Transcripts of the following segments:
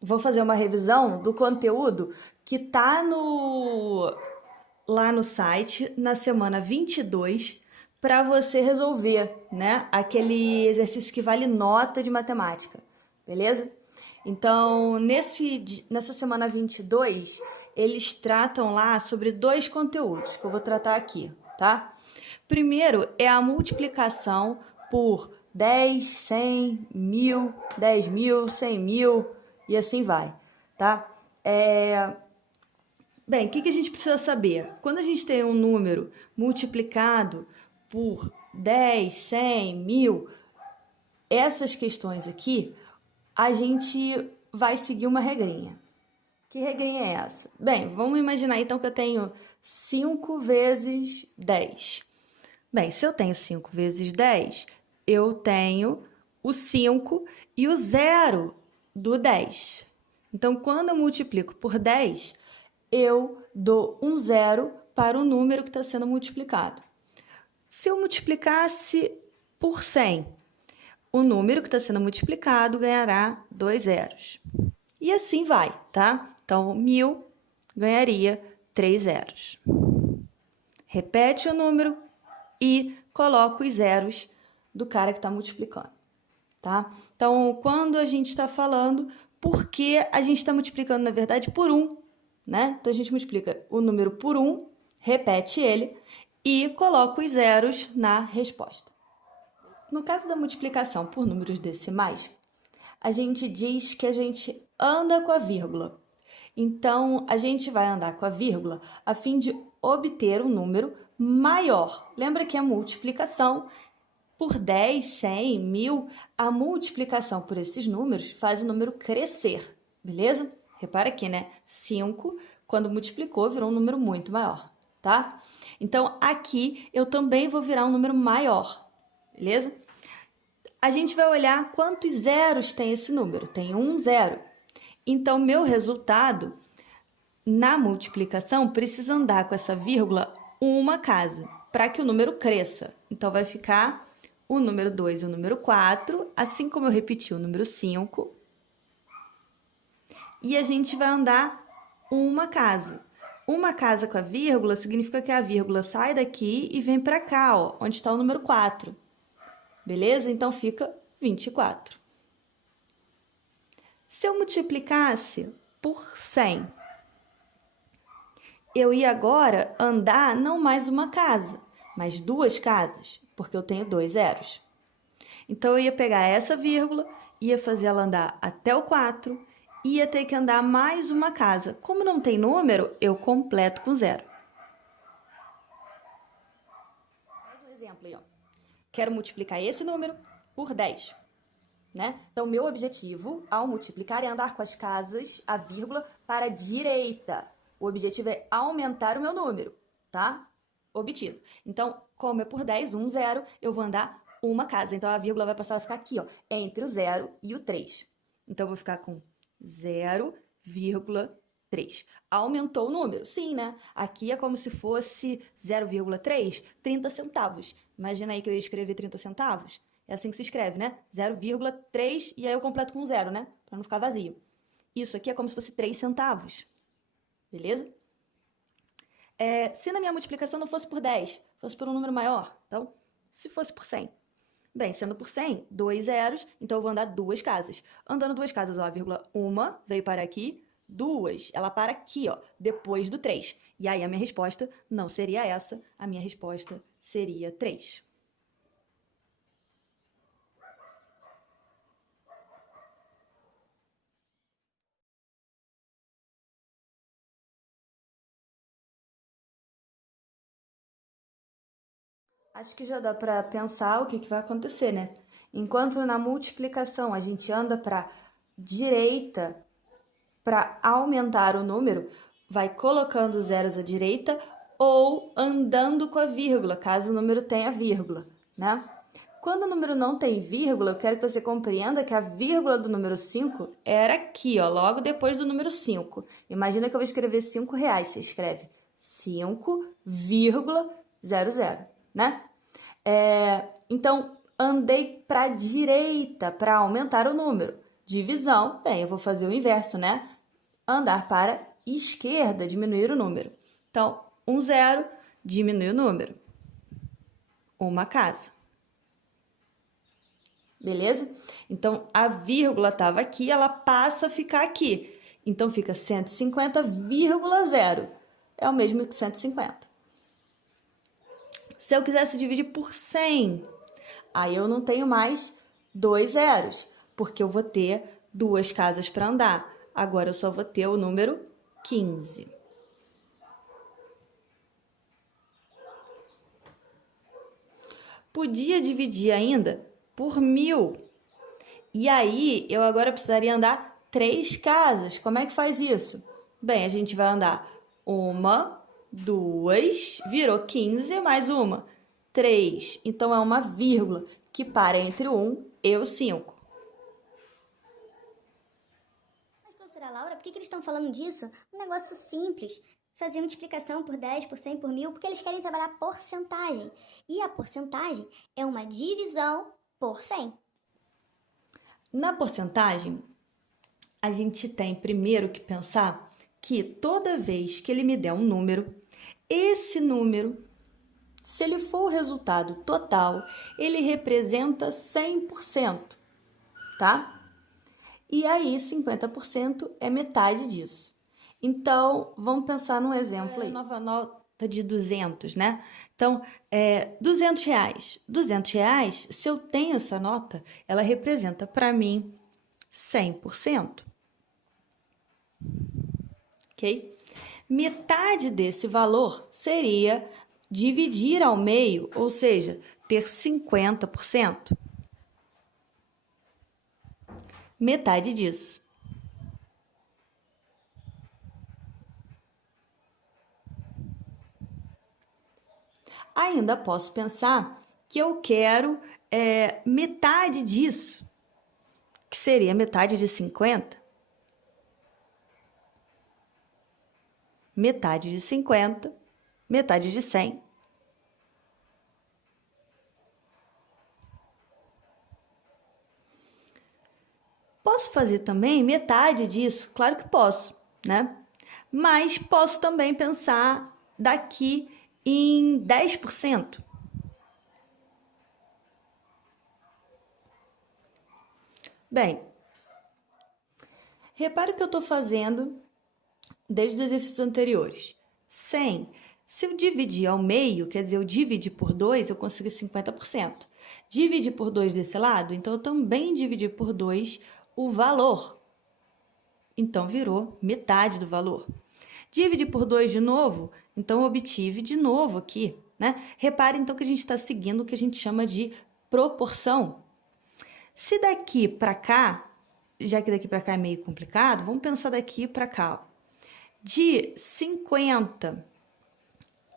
vou fazer uma revisão do conteúdo que tá lá no site na semana 22 para você resolver, né? Aquele exercício que vale nota de matemática, beleza? Então, nessa semana 22, eles tratam lá sobre dois conteúdos que eu vou tratar aqui, tá? Primeiro é a multiplicação por 10, 100, 1000, 10.000, 100.000 e assim vai, tá? Bem, o que a gente precisa saber? Quando a gente tem um número multiplicado por 10, 100, 1000, essas questões aqui, a gente vai seguir uma regrinha. Que regrinha é essa? Bem, vamos imaginar então que eu tenho 5 vezes 10. Bem, se eu tenho 5 vezes 10, eu tenho o 5 e o 0 do 10. Então, quando eu multiplico por 10, eu dou um 0 para o número que está sendo multiplicado. Se eu multiplicasse por 100, o número que está sendo multiplicado ganhará 2 zeros. E assim vai, tá? Então, 1000 ganharia 3 zeros. Repete o número e coloca os zeros do cara que está multiplicando, tá? Então, quando a gente está falando, por que a gente está multiplicando, na verdade, por 1, né? Então, a gente multiplica o número por 1, repete ele e coloca os zeros na resposta. No caso da multiplicação por números decimais, a gente diz que a gente anda com a vírgula. Então, a gente vai andar com a vírgula a fim de obter um número maior. Lembra que a multiplicação por 10, 100, 1000, a multiplicação por esses números faz o número crescer, beleza? Repara aqui, né? 5, quando multiplicou, virou um número muito maior, tá? Então, aqui eu também vou virar um número maior, beleza? A gente vai olhar quantos zeros tem esse número. Tem um zero. Então, meu resultado na multiplicação precisa andar com essa vírgula uma casa para que o número cresça. Então, vai ficar o número 2 e o número 4, assim como eu repeti o número 5. E a gente vai andar uma casa. Uma casa com a vírgula significa que a vírgula sai daqui e vem para cá, ó, onde está o número 4. Beleza? Então, fica 24. Se eu multiplicasse por 100, eu ia agora andar não mais uma casa, mas duas casas, porque eu tenho 2 zeros. Então, eu ia pegar essa vírgula, ia fazer ela andar até o 4, ia ter que andar mais uma casa. Como não tem número, eu completo com 0. Mais um exemplo aí, ó. Quero multiplicar esse número por 10. Né? Então, meu objetivo ao multiplicar é andar com as casas, a vírgula, para a direita. O objetivo é aumentar o meu número, tá? Obtido. Então, como é por 10, 1, 0, eu vou andar uma casa. Então, a vírgula vai passar a ficar aqui, ó, entre o 0 e o 3. Então, eu vou ficar com 0,3. Aumentou o número? Sim, né? Aqui é como se fosse 0,3, 30 centavos. Imagina aí que eu ia escrever 30 centavos. É assim que se escreve, né? 0,3 e aí eu completo com 0, né? Para não ficar vazio. Isso aqui é como se fosse 3 centavos. Beleza? Se na minha multiplicação não fosse por 10, fosse por um número maior, então, se fosse por 100. Bem, sendo por 100, 2 zeros, então eu vou andar duas casas. Andando duas casas, ó, a vírgula 1 veio para aqui, 2, ela para aqui, ó, depois do 3. E aí a minha resposta não seria essa, a minha resposta seria 3. Acho que já dá para pensar o que vai acontecer, né? Enquanto na multiplicação a gente anda para direita para aumentar o número, vai colocando zeros à direita ou andando com a vírgula, caso o número tenha vírgula, né? Quando o número não tem vírgula, eu quero que você compreenda que a vírgula do número 5 era aqui, ó, logo depois do número 5. Imagina que eu vou escrever R$5, você escreve 5,00, né? Então, andei para a direita para aumentar o número. Divisão, bem, eu vou fazer o inverso, né? Andar para a esquerda, diminuir o número. Então, 1 0, diminui o número. Uma casa. Beleza? Então, a vírgula estava aqui, ela passa a ficar aqui. Então, fica 150,0. É o mesmo que 150. Se eu quisesse dividir por 100, aí eu não tenho mais 2 zeros, porque eu vou ter 2 casas para andar. Agora, eu só vou ter o número 15. Podia dividir ainda por 1000. E aí, eu agora precisaria andar 3 casas. Como é que faz isso? Bem, a gente vai andar 1, 2, virou 15, mais 1, 3. Então, é uma vírgula que para entre o 1 e o 5. Mas, professora Laura, por que eles estão falando disso? Um negócio simples. Fazer multiplicação por 10, por 100, por 1000, porque eles querem trabalhar porcentagem. E a porcentagem é uma divisão por 100. Na porcentagem, a gente tem primeiro que pensar que toda vez que ele me der um número, esse número, se ele for o resultado total, ele representa 100%, tá? E aí, 50% é metade disso. Então, vamos pensar num exemplo aí. Nova nota de 200, né? Então, R$200. R$200, se eu tenho essa nota, ela representa para mim 100%. Ok? Metade desse valor seria dividir ao meio, ou seja, ter 50%. Metade disso. Ainda posso pensar que eu quero metade disso, que seria metade de 50. Metade de 50, metade de 100. Posso fazer também metade disso? Claro que posso, né? Mas posso também pensar daqui em 10%. Bem, repare o que eu estou fazendo desde os exercícios anteriores. 100, se eu dividir ao meio, quer dizer, eu dividir por 2, eu consigo 50%. Dividir por 2 desse lado, então eu também dividi por 2 o valor. Então, virou metade do valor. Dividir por 2 de novo, então eu obtive de novo aqui, né? Repare, então, que a gente está seguindo o que a gente chama de proporção. Se daqui para cá, já que daqui para cá é meio complicado, vamos pensar daqui para cá. De 50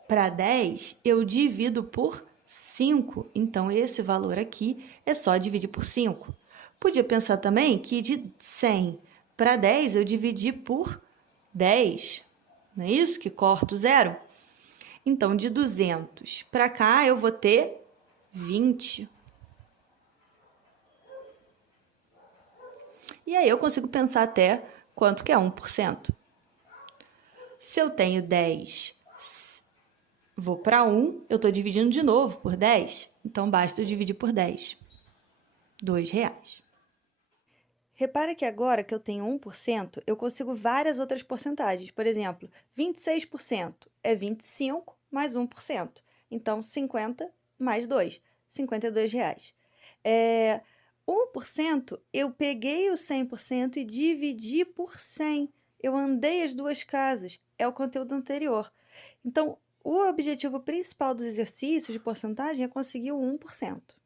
para 10, eu divido por 5. Então, esse valor aqui é só dividir por 5. Podia pensar também que de 100 para 10, eu dividi por 10. Não é isso? Que corta o zero. Então, de 200 para cá, eu vou ter 20. E aí, eu consigo pensar até quanto que é 1%. Se eu tenho 10, vou para 1, eu estou dividindo de novo por 10. Então, basta eu dividir por 10. R$2. Repara que agora que eu tenho 1%, eu consigo várias outras porcentagens. Por exemplo, 26% é 25 mais 1%. Então, 50 mais 2, R$52. 1%, eu peguei o 100% e dividi por 100. Eu andei as duas casas. É o conteúdo anterior. Então, o objetivo principal dos exercícios de porcentagem é conseguir o 1%.